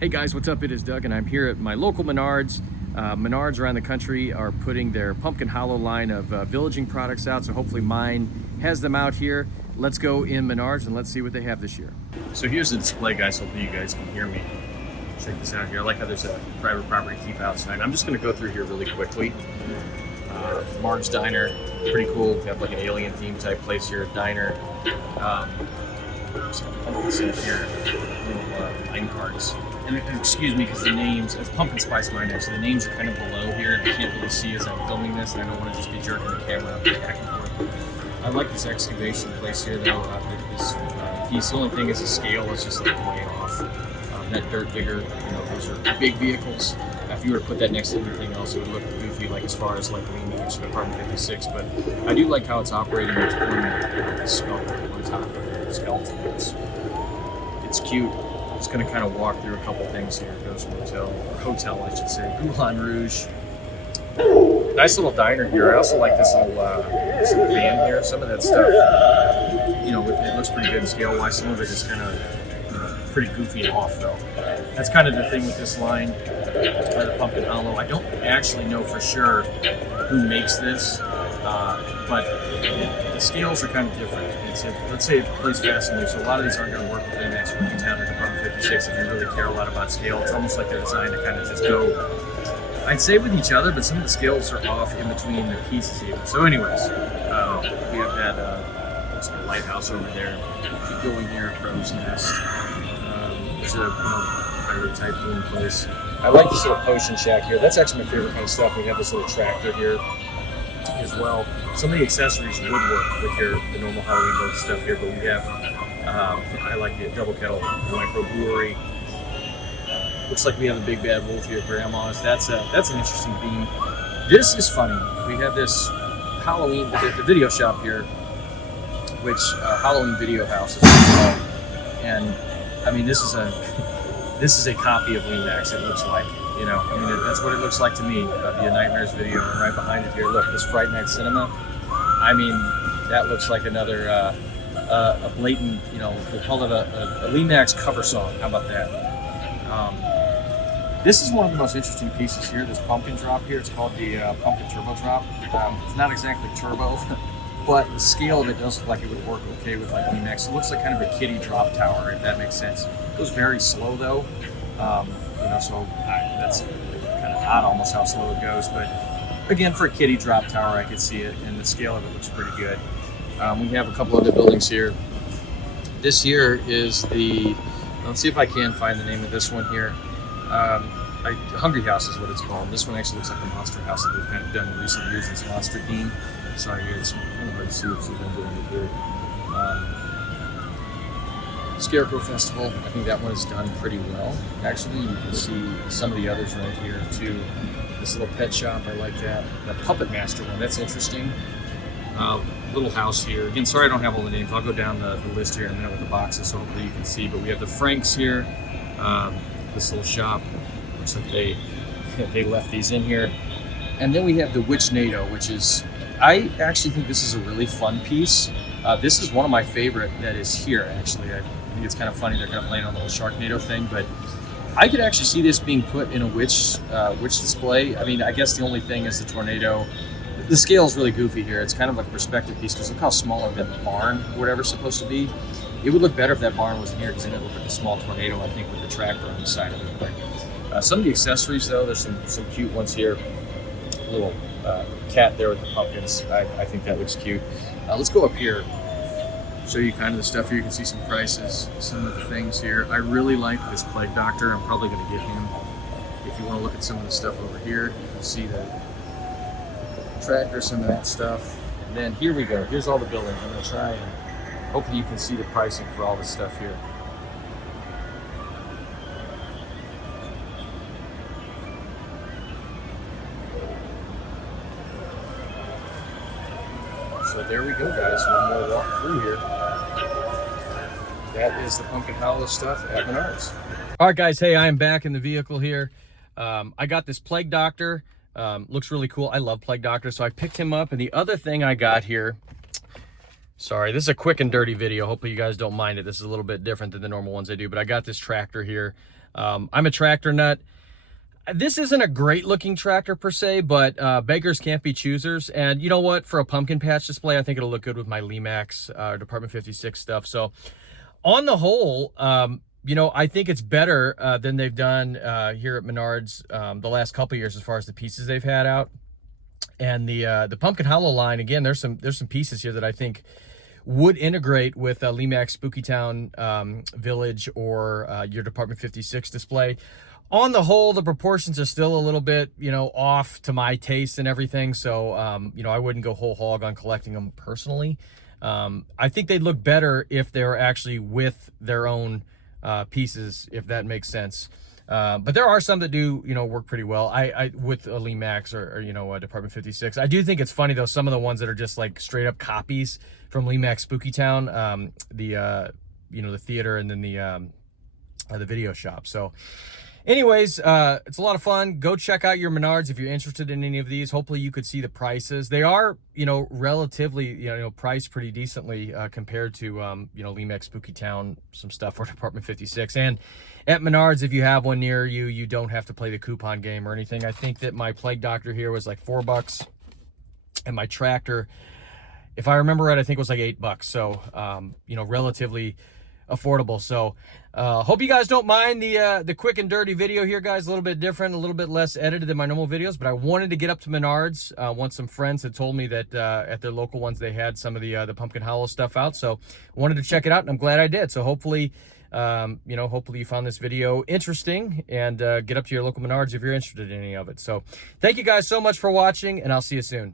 Hey guys, what's up? It is Doug and I'm here at my local Menards. Menards around the country are putting their Pumpkin Hollow line of villaging products out, so hopefully mine has them out here. Let's go in Menards and let's see what they have this year. So here's the display, guys. Hopefully you guys can hear me. Check this out here. I like how there's a private property keep outside. I'm just going to go through here really quickly. Marg's Diner, pretty cool. We have like an alien theme type place here, diner. Some pumpkins in here, little line carts. And excuse me, because the names, it's pumpkin spice mine actually, the names are kind of below here. I can't really see as I'm filming this, and I don't want to just be jerking the camera up back and forth. I like this excavation place here though. This piece, the only thing is the scale is just like way off. That dirt digger, you know, those are big vehicles. If you were to put that next to anything else, it would look goofy, like as far as like Lemax Department 56. But I do like how it's operating. It's putting the skeleton on top of the skeleton. It's cute. Just going to kind of walk through a couple things here. Ghost Hotel, I should say. Moulin Rouge. Nice little diner here. I also like this little van here. Some of that stuff, you know, it looks pretty good scale-wise. Some of it is kind of pretty goofy and off, though. That's kind of the thing with this line, the Pumpkin Hollow. I don't actually know for sure who makes this, but the scales are kind of different. Let's say it plays fast and loose, so a lot of these aren't going to work with Lemax Spooky Town or Department 56 if you really care a lot about scale. It's almost like they're designed to kind of just go, I'd say with each other, but some of the scales are off in between the pieces even. So anyways, we have that looks like a lighthouse over there. Keep going here, Crow's Nest. There's a pirate type theme place. I like this little potion shack here. That's actually my favorite kind of stuff. We have this little tractor here as well. Some of the accessories would work with the normal Halloween stuff here, but we have, I like the double kettle microbrewery. Looks like we have a big bad wolf here, Grandma's. That's an interesting theme. This is funny. We have this Halloween, the video shop here, which Halloween Video House is called. And I mean, this is a copy of Lemax. It looks like, you know, I mean, that's what it looks like to me. The Nightmares video, and right behind it here, look, this Fright Night Cinema. I mean, that looks like another a blatant, you know, they call it a Lemax cover song. How about that? This is one of the most interesting pieces here. This pumpkin drop here. It's called the Pumpkin Turbo Drop. It's not exactly turbo, but the scale of it does look like it would work okay with like Lemax. It looks like kind of a kiddie drop tower, if that makes sense. It goes very slow though. You know, so that's kind of odd almost how slow it goes, but again, for a kiddie drop tower, I could see it, and the scale of it looks pretty good. We have a couple other buildings here. This here is let's see if I can find the name of this one here. Hungry House is what it's called. This one actually looks like a monster house that they've kind of done in recent years. It's monster theme. Sorry, it's kind of hard to see if you've been doing it here. Scarecrow Festival, I think that one is done pretty well. Actually, you can see some of the others right here too. This little pet shop, I like that. The Puppet Master one, that's interesting. Little house here. Again, sorry I don't have all the names. I'll go down the list here in a minute with the boxes so hopefully you can see. But we have the Franks here. This little shop. Looks like they left these in here. And then we have the Witch-nado, which is, I actually think this is a really fun piece. This is one of my favorite that is here, actually. I think it's kind of funny they're kind of playing on the whole Sharknado thing, but I could actually see this being put in a witch display. I mean, I guess the only thing is the tornado. The scale is really goofy here. It's kind of like a perspective piece because look how small that barn or whatever's supposed to be. It would look better if that barn was in here because then it looked like a small tornado, I think, with the tractor on the side of it. But some of the accessories, though, there's some cute ones here. A little cat there with the pumpkins. I think that looks cute. Let's go up here. Show you kind of the stuff here. You can see some prices, some of the things here. I really like this Plague Doctor. I'm probably going to get him. If you want to look at some of the stuff over here, you can see the tractor, some of that stuff. And then here we go. Here's all the buildings. I'm going to try and hopefully you can see the pricing for all this stuff here. So there we go, guys. One we'll walk through here. That is the Pumpkin Hollow stuff at Menards. All right, guys. Hey, I am back in the vehicle here. I got this Plague Doctor. Looks really cool. I love Plague Doctor, so I picked him up. And the other thing I got here, sorry, this is a quick and dirty video. Hopefully you guys don't mind it. This is a little bit different than the normal ones I do, but I got this tractor here. I'm a tractor nut. This isn't a great looking tractor per se, but beggars can't be choosers. And you know what? For a pumpkin patch display, I think it'll look good with my Lemax Department 56 stuff. So on the whole, you know, I think it's better than they've done here at Menards the last couple of years as far as the pieces they've had out. And the Pumpkin Hollow line, again, there's some pieces here that I think would integrate with Lemax Spooky Town Village or your Department 56 display. On the whole, the proportions are still a little bit, you know, off to my taste and everything. So, you know, I wouldn't go whole hog on collecting them personally. I think they'd look better if they were actually with their own pieces, if that makes sense. But there are some that do, you know, work pretty well. I with a Lemax or you know, Department 56. I do think it's funny though, some of the ones that are just like straight up copies from Lemax Spooky Town, you know, the theater and then the video shop. So anyways, it's a lot of fun. Go check out your Menards if you're interested in any of these. Hopefully you could see the prices. They are, you know, relatively, you know, priced pretty decently compared to, you know, Lemax Spooky Town, some stuff for Department 56. And at Menards, if you have one near you, you don't have to play the coupon game or anything. I think that my Plague Doctor here was like $4, and my tractor, if I remember right, I think it was like $8. So, you know, relatively affordable. So hope you guys don't mind the quick and dirty video here, guys. A little bit different, a little bit less edited than my normal videos, but I wanted to get up to Menards once some friends had told me that at their local ones they had some of the Pumpkin Hollow stuff out. So I wanted to check it out, and I'm glad I did. So hopefully you know, hopefully you found this video interesting, and get up to your local Menards if you're interested in any of it. So thank you guys so much for watching, and I'll see you soon.